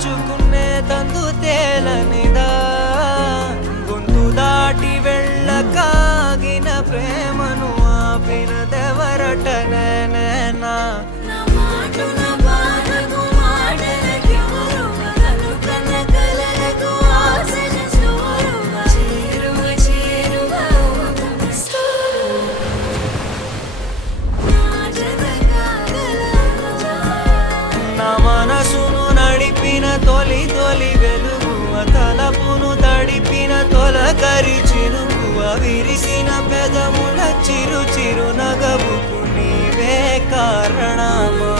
దాచుకునే తందు తేలనిదా గొంతు దాటి వెళ్ళకాగిన ప్రేమను ఆపినదెవరటనేనా మనసును నడిపిన తొలి తొలి వెలుగువ తలపును తడిపిన తొలకరి చిరుకువ విరిసిన పెదముల చిరు చిరు నగవుకు నీవే కారణమా